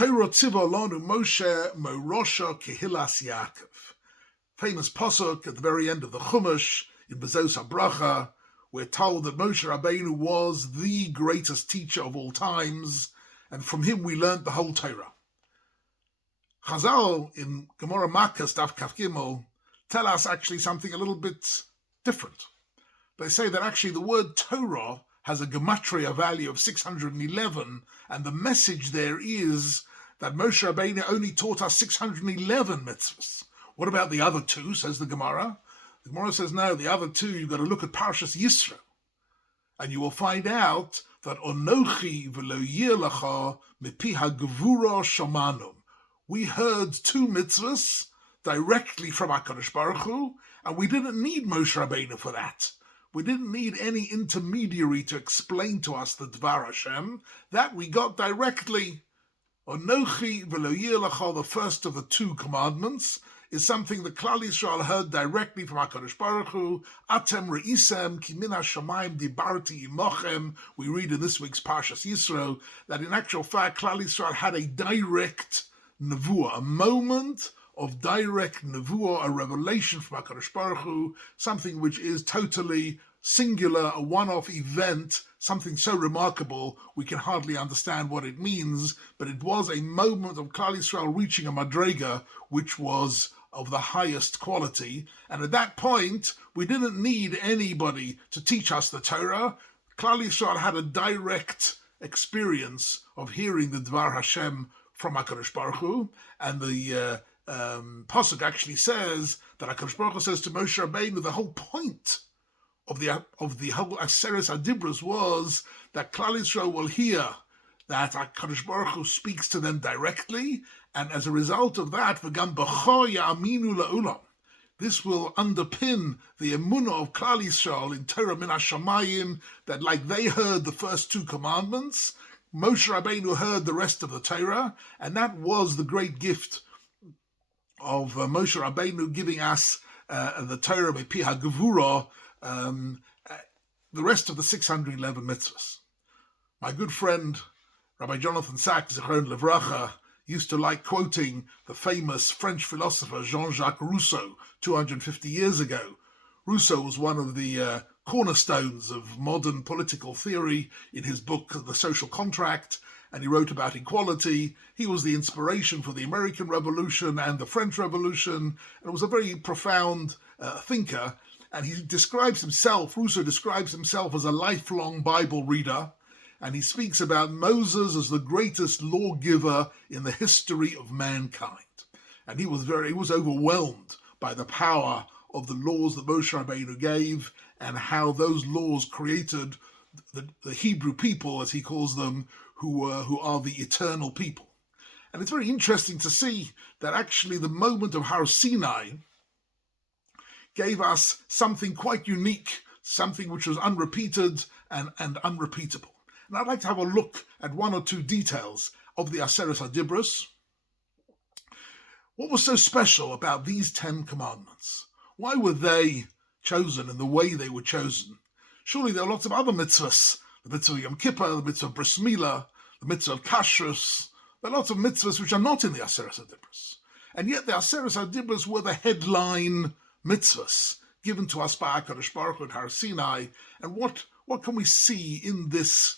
Torah tziva lanu Moshe morosha kehilas Yaakov. Famous pasuk at the very end of the Chumash in Bezos HaBracha. We're told that Moshe Rabbeinu was the greatest teacher of all times, and from him we learned the whole Torah. Chazal in Gemara Makkas Daf Kaf Gimel tell us actually something a little bit different. They say that actually the word Torah has a gematria value of 611, and the message there is that Moshe Rabbeinu only taught us 611 mitzvahs. What about the other two, says the Gemara? The Gemara says, no, the other two, you've got to look at Parshas Yitro, and you will find out that Onochi v'lo yirlecha mipi hagvura shamanum. We heard two mitzvahs directly from HaKadosh Baruch Hu, and we didn't need Moshe Rabbeinu for that. We didn't need any intermediary to explain to us the Dvar Hashem. That we got directly. Onochi v'lo yirlecha, the first of the two commandments, is something that Klal Yisrael heard directly from HaKadosh Baruch Hu. Atem re'isem ki min hashamayim dibarti imochem. We read in this week's Parshas Yisro that in actual fact Klal Yisrael had a direct nevuah, a moment of direct nevuah, a revelation from HaKadosh Baruch Hu, something which is totally singular, a one-off event, something so remarkable we can hardly understand what it means, but it was a moment of Klal Yisrael reaching a madrega which was of the highest quality, and at that point we didn't need anybody to teach us the Torah. Klal Yisrael had a direct experience of hearing the Dvar Hashem from HaKadosh Baruch Hu, and the pasuk actually says that HaKadosh Baruch Hu says to Moshe Rabbeinu, the whole point of the whole Aseres HaDibros was that Klal Yisrael will hear that HaKadosh Baruch Hu speaks to them directly, and as a result of that, v'gam b'cho ya'aminu la'ulam. This will underpin the emunah of Klal Yisrael in Torah min hashamayim, that like they heard the first two commandments, Moshe Rabbeinu heard the rest of the Torah, and that was the great gift of Moshe Rabbeinu giving us the Torah mepi hagevura, the rest of the 611 mitzvahs. My good friend Rabbi Jonathan Sacks, Zichron Levracha, used to like quoting the famous French philosopher Jean-Jacques Rousseau 250 years ago. Rousseau was one of the cornerstones of modern political theory in his book, The Social Contract, and he wrote about equality. He was the inspiration for the American Revolution and the French Revolution, and was a very profound thinker. And he describes himself, Rousseau describes himself as a lifelong Bible reader, and he speaks about Moses as the greatest lawgiver in the history of mankind. And he was overwhelmed by the power of the laws that Moshe Rabbeinu gave, and how those laws created the Hebrew people, as he calls them, who are the eternal people. And it's very interesting to see that actually the moment of Har Sinai gave us something quite unique, something which was unrepeated and unrepeatable. And I'd like to have a look at one or two details of the Aseres HaDibros. What was so special about these 10 commandments? Why were they chosen in the way they were chosen? Surely there are lots of other mitzvahs, the mitzvah of Yom Kippur, the mitzvah of Bris Milah, the mitzvah of Kashrus. There are lots of mitzvahs which are not in the Aseres HaDibros. And yet the Aseres HaDibros were the headline mitzvahs given to us by HaKadosh Baruch Hu at Har Sinai. And what can we see in this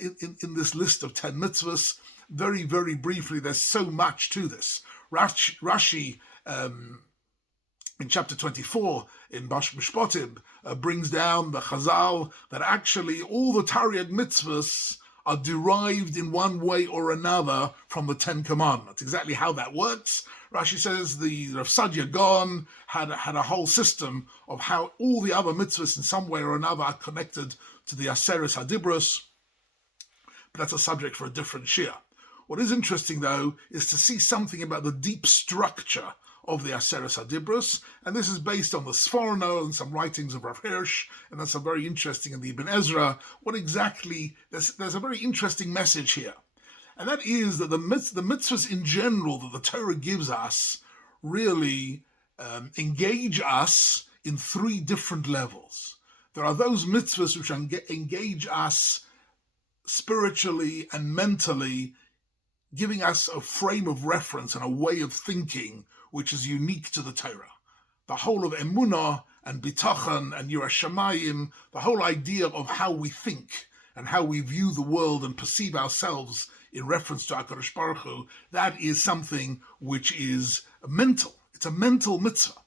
in this list of 10 mitzvahs? Very, very briefly, there's so much to this. Rashi in chapter 24 in Bash Mishpatim brings down the Chazal that actually all the Tariag mitzvahs are derived in one way or another from the 10 commandments. Exactly how that works, Rashi says the Rav Sadia Gaon had a whole system of how all the other mitzvahs in some way or another are connected to the Aseres HaDibros, but that's a subject for a different shir. What is interesting, though, is to see something about the deep structure of the Aseres HaDibros, and this is based on the Sforno and some writings of Rav Hirsch, and that's a very interesting in the Ibn Ezra. What exactly, there's a very interesting message here, and that is that the mitzvahs in general that the Torah gives us really engage us in 3 different levels. There are those mitzvahs which engage us spiritually and mentally, giving us a frame of reference and a way of thinking which is unique to the Torah. The whole of Emunah and Bitachon and Yiras Shamayim, the whole idea of how we think and how we view the world and perceive ourselves in reference to HaKadosh Baruch Hu, that is something which is mental. It's a mental mitzvah.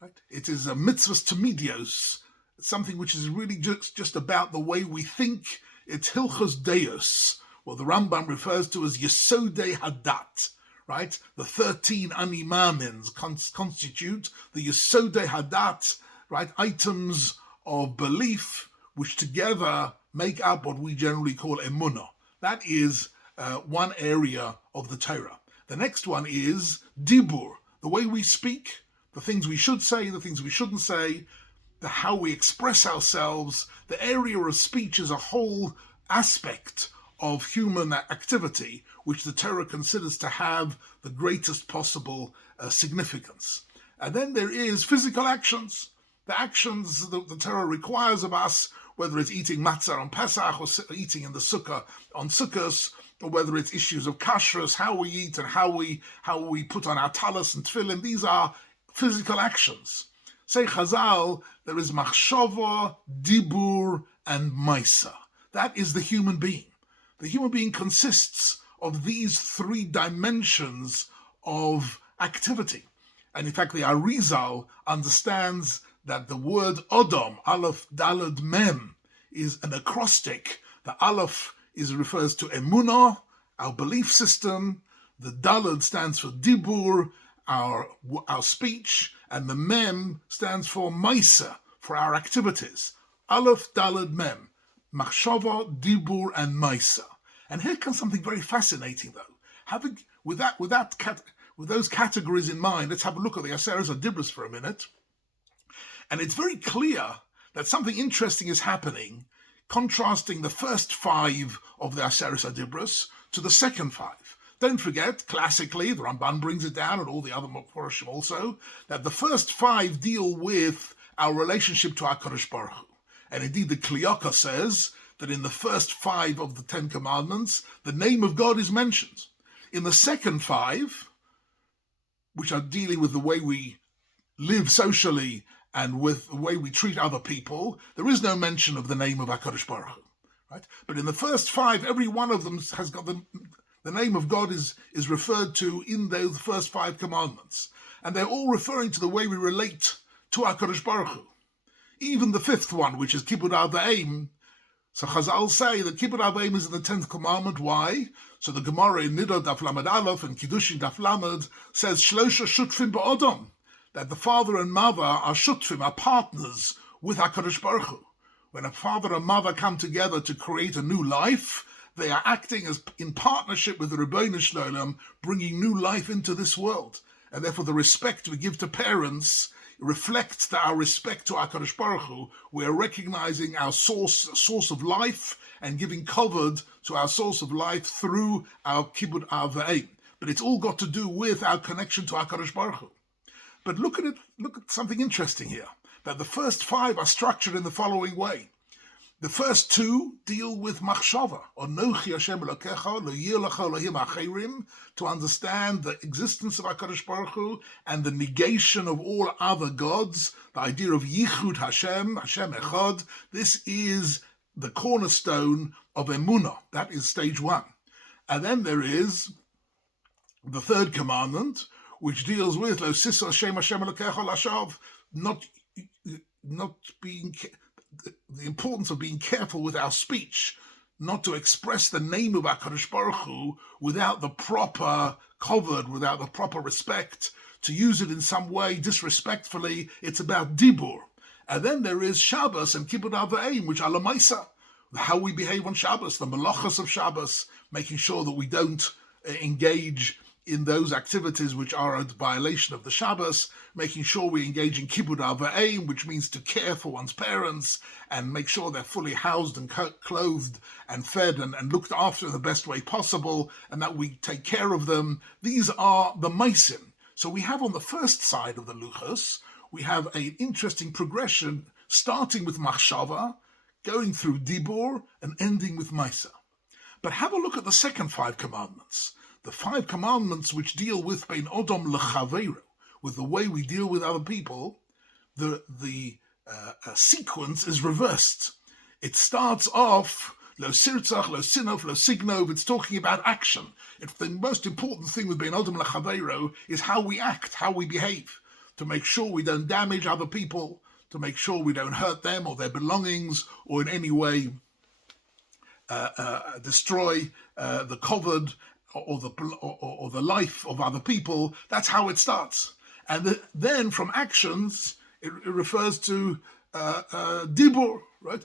Right? It is a mitzvah tamidios. It's something which is really just about the way we think. It's Hilchos Deos, what the Rambam refers to as Yesodei Hadat. Right? The 13 Ani Ma'amins constitute the Yesodei Hadat, right? Items of belief which together make up what we generally call Emunah. That is one area of the Torah. The next one is Dibur, the way we speak, the things we should say, the things we shouldn't say, how we express ourselves. The area of speech is a whole aspect of human activity which the Torah considers to have the greatest possible significance. And then there is physical actions. The actions that the Torah requires of us, whether it's eating matzah on Pesach or eating in the sukkah on Sukkos, or whether it's issues of kashrus, how we eat and how we put on our talis and tefillin. These are physical actions. Say Chazal, there is machshava, dibur, and maisa. That is the human being. The human being consists of these three dimensions of activity. And in fact, the Arizal understands that the word Odom, Aleph, Daled, Mem, is an acrostic. The Aleph refers to Emunah, our belief system. The Daled stands for Dibur, our speech. And the Mem stands for Maisa, for our activities. Aleph, Daled, Mem. Machshava, Dibur, and Maisa. And here comes something very fascinating, though. With those categories in mind, let's have a look at the Aseres HaDibros for a minute. And it's very clear that something interesting is happening, contrasting the first 5 of the Aseres HaDibros to the second 5. Don't forget, classically, the Ramban brings it down, and all the other Mephoshim also, that the first 5 deal with our relationship to HaKadosh Baruch Hu. And indeed, the Kliyaka says that in the first 5 of the 10 Commandments, the name of God is mentioned. In the second 5, which are dealing with the way we live socially and with the way we treat other people, there is no mention of the name of HaKadosh Baruch Hu, right? But in the first 5, every one of them has got the name of God is referred to in those first 5 commandments. And they're all referring to the way we relate to HaKadosh Baruch Hu. Even the 5th one, which is Kibbud Av V'Eim. So Chazal say that Kibbud Av V'Eim is in the 10th commandment. Why? So the Gemara in Nidot Daf Lamed Aleph and Kiddushin Daf Lamed says Shlosha Shutfim Ba'odom, that the father and mother are shutfim, are partners with HaKadosh Baruch Hu. When a father and mother come together to create a new life, they are acting as in partnership with the Rebbeinu Shlolem, bringing new life into this world. And therefore the respect we give to parents reflects that our respect to HaKadosh Baruch Hu. We are recognizing our source of life and giving kavod to our source of life through our Kibbud Av V'Eim. But it's all got to do with our connection to HaKadosh Baruch Hu. But look at something interesting here, that the first 5 are structured in the following way. The first 2 deal with machshava, Onochi Hashem Elokecha, Lo Yir Lecha Elohim Acherim, to understand the existence of HaKadosh Baruch Hu and the negation of all other gods, the idea of Yichud Hashem, Hashem Echad. This is the cornerstone of Emunah. That is stage 1. And then there is the 3rd commandment, which deals with Lo Sisa Hashem Hashem Elokecha Lashav, not being the importance of being careful with our speech, not to express the name of HaKadosh Baruch Hu without the proper kavod, without the proper respect, to use it in some way disrespectfully. It's about dibur. And then there is Shabbos and Kibbud Av V'Eim, which are lamaisa, how we behave on Shabbos, the malachas of Shabbos, making sure that we don't engage in those activities which are a violation of the Shabbos, making sure we engage in Kibbud Av V'Eim, which means to care for one's parents and make sure they're fully housed and clothed and fed and looked after in the best way possible, and that we take care of them. These are the Maisim. So we have on the first side of the Luchos, we have an interesting progression, starting with Machshava, going through Dibur, and ending with Maisa. But have a look at the second 5 commandments. The 5 commandments which deal with bein odom lechaveiro, with the way we deal with other people. The sequence is reversed. It starts off lo sirtzach, lo sinov, lo signov. It's talking about action. If the most important thing with bein odom lechaveiro is how we act, how we behave, to make sure we don't damage other people, to make sure we don't hurt them or their belongings, or in any way destroy the covered or the life of other people. That's how it starts. And then from actions, it refers to dibur, right?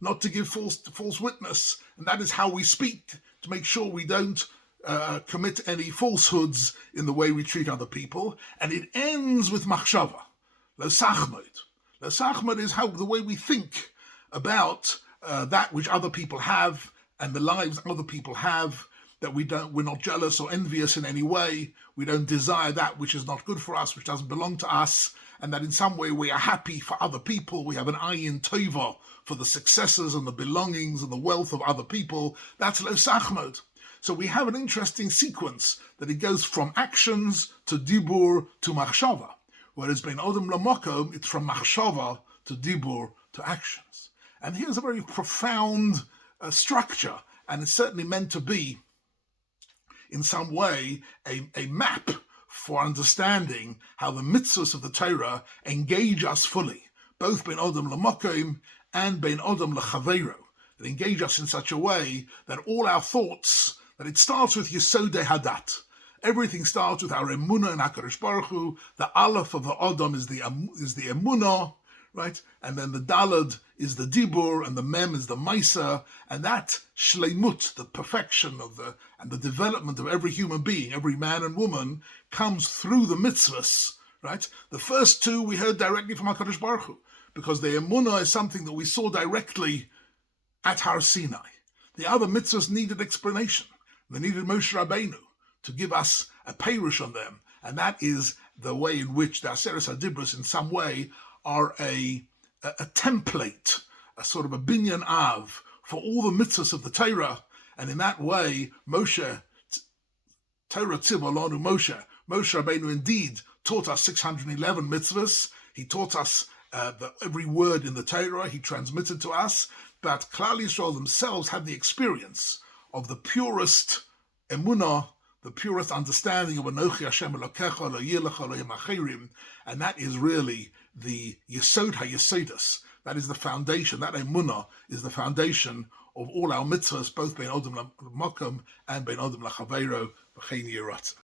Not to give false witness. And that is how we speak, to make sure we don't commit any falsehoods in the way we treat other people. And it ends with machshava, lo sachmod. Lo sachmod is the way we think about that which other people have and the lives other people have, that we're not jealous or envious in any way. We don't desire that which is not good for us, which doesn't belong to us, and that in some way we are happy for other people. We have an ayin tova for the successes and the belongings and the wealth of other people. That's lo sachmod. So we have an interesting sequence that it goes from actions to dibur to machshava, whereas bein odom lamokom, it's from machshava to dibur to actions. And here's a very profound structure, and it's certainly meant to be, in some way, a map for understanding how the mitzvahs of the Torah engage us fully, both bein odom lamokom and bein odom lechaveiro. That engage us in such a way that all our thoughts, that it starts with Yesodei Hadat. Everything starts with our emunah in HaKadosh Baruch Hu. The aleph of the Adam is the emunah, right? And then the dalad is the dibur, and the mem is the maisa, and that shleimut, the perfection and the development of every human being, every man and woman, comes through the mitzvahs, right? The first 2 we heard directly from HaKadosh Baruch Hu, because the emunah is something that we saw directly at Har Sinai. The other mitzvahs needed explanation. They needed Moshe Rabbeinu to give us a peirush on them, and that is the way in which the Aseres HaDibros in some way are a template, a sort of a binyan av for all the mitzvahs of the Torah. And in that way, Torah tziv olanu Moshe Rabbeinu indeed taught us 611 mitzvahs. He taught us every word in the Torah. He transmitted to us. But Klal Yisrael themselves had the experience of the purest emunah, the purest understanding of Anochi Hashem Elokecha Lo Yilecha Elohim Acherim, and that is really the Yesod HaYesodus. That is the foundation. That emunah is the foundation of all our mitzvahs, both bein odom lamokom and bein odom lachaveiro v'chein yirata.